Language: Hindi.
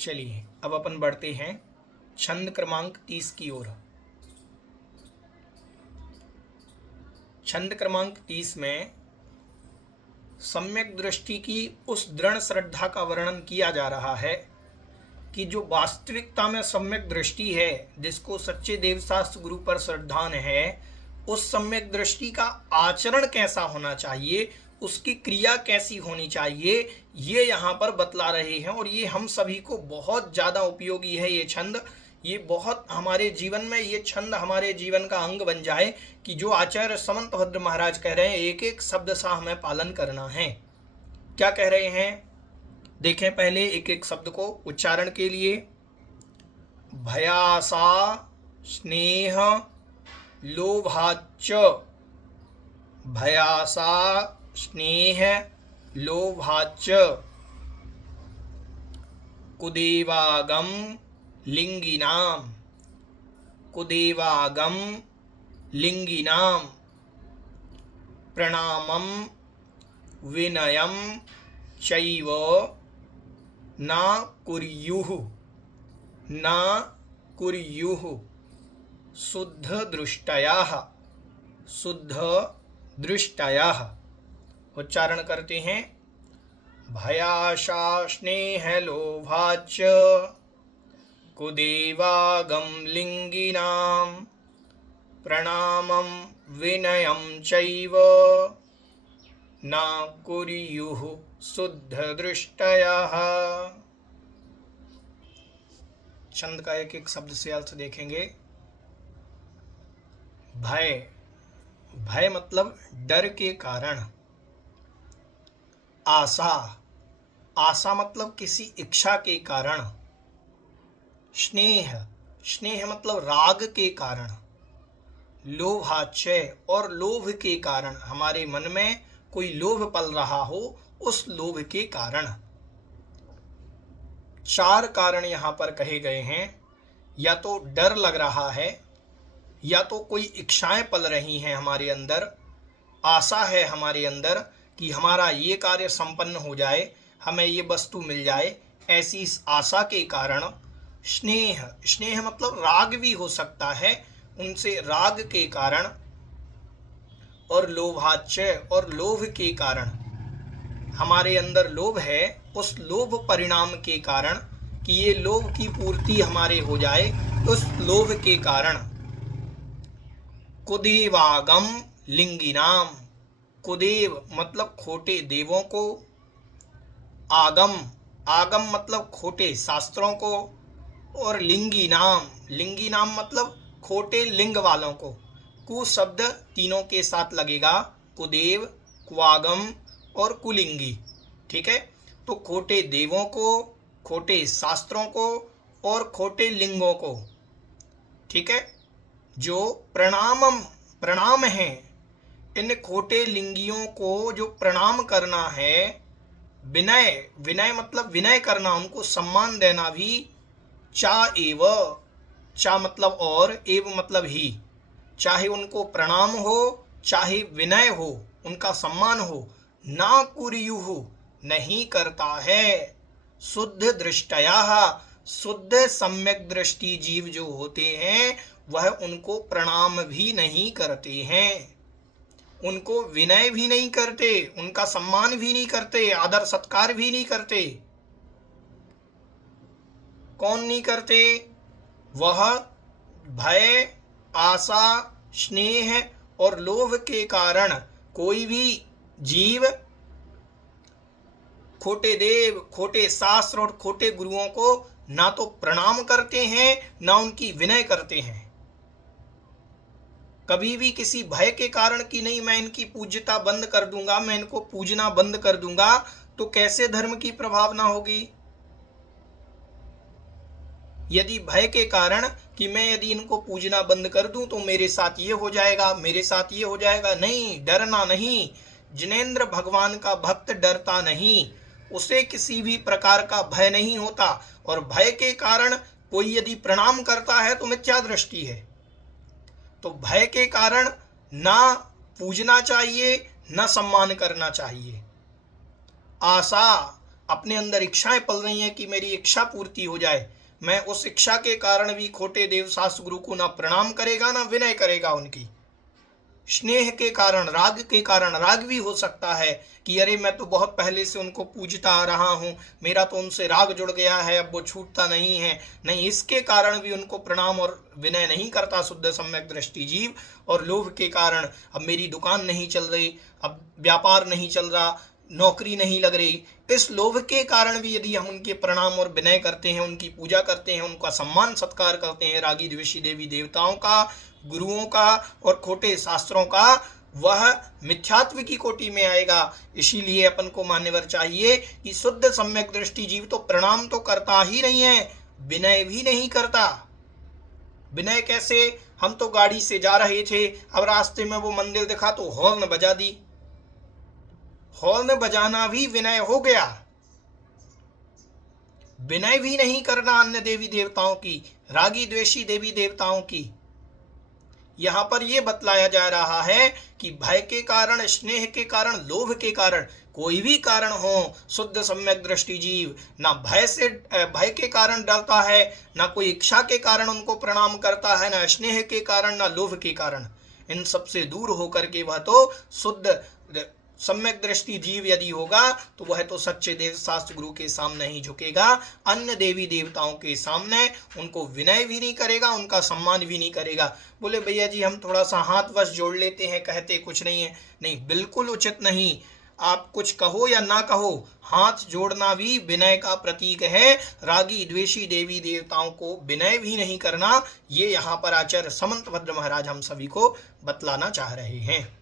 चलिए अब अपन बढ़ते हैं छंद क्रमांक 30 की ओर। छंद क्रमांक 30 में सम्यक दृष्टि की उस दृढ़ श्रद्धा का वर्णन किया जा रहा है कि जो वास्तविकता में सम्यक दृष्टि है, जिसको सच्चे देवशास्त्र गुरु पर श्रद्धान है, उस सम्यक दृष्टि का आचरण कैसा होना चाहिए, उसकी क्रिया कैसी होनी चाहिए, ये यहाँ पर बतला रहे हैं। और ये हम सभी को बहुत ज़्यादा उपयोगी है ये छंद। ये बहुत हमारे जीवन में, ये छंद हमारे जीवन का अंग बन जाए कि जो आचार्य समंतभद्र महाराज कह रहे हैं, एक एक शब्द सा हमें पालन करना है। क्या कह रहे हैं देखें पहले एक एक शब्द को उच्चारण के लिए। भयासा स्नेह लोभाच्च, भयासा स्नेह लोभाच्च, कुदेवागम लिंगिनाम, कुदेवागम लिंगिनाम, प्रणामम विनयम चैव न कुर्युः, न कुर्युः, शुद्ध दृष्टयः, शुद्ध दृष्टयः। उच्चारण करते हैं। भयाशा स्नेह लोभाच्च, कुदेवागम लिंगिनाम, प्रणामम विनयम चैव न कुर्युः, शुद्ध दृष्टयः। छंद का एक एक शब्द से अर्थ देखेंगे। भय, भय मतलब डर के कारण। आशा, आशा मतलब किसी इच्छा के कारण। स्नेह, स्नेह मतलब राग के कारण। लोभाचय, और लोभ के कारण, हमारे मन में कोई लोभ पल रहा हो, उस लोभ के कारण। चार कारण यहाँ पर कहे गए हैं। या तो डर लग रहा है, या तो कोई इच्छाएं पल रही हैं हमारे अंदर, आशा है हमारे अंदर कि हमारा ये कार्य संपन्न हो जाए, हमें ये वस्तु मिल जाए, ऐसी इस आशा के कारण। स्नेह, स्नेह मतलब राग भी हो सकता है, उनसे राग के कारण। और लोभाच्य, और लोभ के कारण, हमारे अंदर लोभ है, उस लोभ परिणाम के कारण कि ये लोभ की पूर्ति हमारे हो जाए, उस लोभ के कारण। कुदेवागम लिंगिनाम, कुदेव मतलब खोटे देवों को, आगम, आगम मतलब खोटे शास्त्रों को, और लिंगी नाम, लिंगी नाम मतलब खोटे लिंग वालों को। कु शब्द तीनों के साथ लगेगा, कुदेव, कुआगम और कुलिंगी। ठीक है, तो खोटे देवों को, खोटे शास्त्रों को और खोटे लिंगों को। ठीक है, जो प्रणामम, प्रणाम है, इन खोटे लिंगियों को जो प्रणाम करना है। विनय, विनय मतलब विनय करना, उनको सम्मान देना भी। चा एव, चा मतलब और, एव मतलब ही। चाहे उनको प्रणाम हो, चाहे विनय हो, उनका सम्मान हो। ना कुर्युः, नहीं करता है। शुद्ध दृष्टयः, शुद्ध सम्यक दृष्टि जीव जो होते हैं, वह उनको प्रणाम भी नहीं करते हैं, उनको विनय भी नहीं करते, उनका सम्मान भी नहीं करते, आदर सत्कार भी नहीं करते। कौन नहीं करते? वह भय, आशा, स्नेह और लोभ के कारण कोई भी जीव खोटे देव, खोटे शास्त्र और खोटे गुरुओं को ना तो प्रणाम करते हैं, ना उनकी विनय करते हैं। कभी भी किसी भय के कारण कि नहीं मैं इनकी पूज्यता बंद कर दूंगा, मैं इनको पूजना बंद कर दूंगा, तो कैसे धर्म की प्रभावना होगी? यदि भय के कारण कि मैं यदि इनको पूजना बंद कर दूं तो मेरे साथ ये हो जाएगा, मेरे साथ ये हो जाएगा, नहीं, डरना नहीं। जिनेंद्र भगवान का भक्त डरता नहीं, उसे किसी भी प्रकार का भय नहीं होता। और भय के कारण कोई यदि प्रणाम करता है तो मिथ्या दृष्टि है। तो भय के कारण ना पूजना चाहिए, न सम्मान करना चाहिए। आशा, अपने अंदर इच्छाएं पल रही हैं कि मेरी इच्छा पूर्ति हो जाए, मैं उस इच्छा के कारण भी खोटे देव शास्त्र गुरु को ना प्रणाम करेगा ना विनय करेगा। उनकी स्नेह के कारण, राग के कारण, राग भी हो सकता है कि अरे मैं तो बहुत पहले से उनको पूजता आ रहा हूँ, मेरा तो उनसे राग जुड़ गया है, अब वो छूटता नहीं है, नहीं, इसके कारण भी उनको प्रणाम और विनय नहीं करता शुद्ध सम्यक दृष्टि जीव। और लोभ के कारण, अब मेरी दुकान नहीं चल रही, अब व्यापार नहीं चल रहा, नौकरी नहीं लग रही, इस लोभ के कारण भी यदि हम उनके प्रणाम और विनय करते हैं, उनकी पूजा करते हैं, उनका सम्मान सत्कार करते हैं, रागी द्वेषी देवी देवताओं का, गुरुओं का और खोटे शास्त्रों का, वह मिथ्यात्व की कोटि में आएगा। इसीलिए अपन को मान्यवर चाहिए कि शुद्ध सम्यक दृष्टि जीव तो प्रणाम तो करता ही नहीं है, विनय भी नहीं करता। विनय कैसे? हम तो गाड़ी से जा रहे थे, अब रास्ते में वो मंदिर दिखा तो हॉर्न बजा दी, हॉर्न बजाना भी विनय हो गया। विनय भी नहीं करना अन्य देवी देवताओं की, रागी द्वेषी देवी देवताओं की। यहां पर यह बतलाया जा रहा है कि भय के कारण, स्नेह के कारण, लोभ के कारण, कोई भी कारण हो, शुद्ध सम्यक दृष्टि जीव ना भय के कारण डरता है, ना कोई इच्छा के कारण उनको प्रणाम करता है, ना स्नेह के कारण, ना लोभ के कारण। इन सबसे दूर होकर के वह तो शुद्ध सम्यक दृष्टि जीव यदि होगा तो वह तो सच्चे देव शास्त्र गुरु के सामने ही झुकेगा, अन्य देवी देवताओं के सामने उनको विनय भी नहीं करेगा, उनका सम्मान भी नहीं करेगा। बोले भैया जी हम थोड़ा सा हाथ वश जोड़ लेते हैं, कहते कुछ नहीं है, नहीं, बिल्कुल उचित नहीं। आप कुछ कहो या ना कहो, हाथ जोड़ना भी विनय का प्रतीक है। रागी द्वेषी देवी देवताओं को विनय भी नहीं करना, ये यहाँ पर आचार्य समंत भद्र महाराज हम सभी को बतलाना चाह रहे हैं।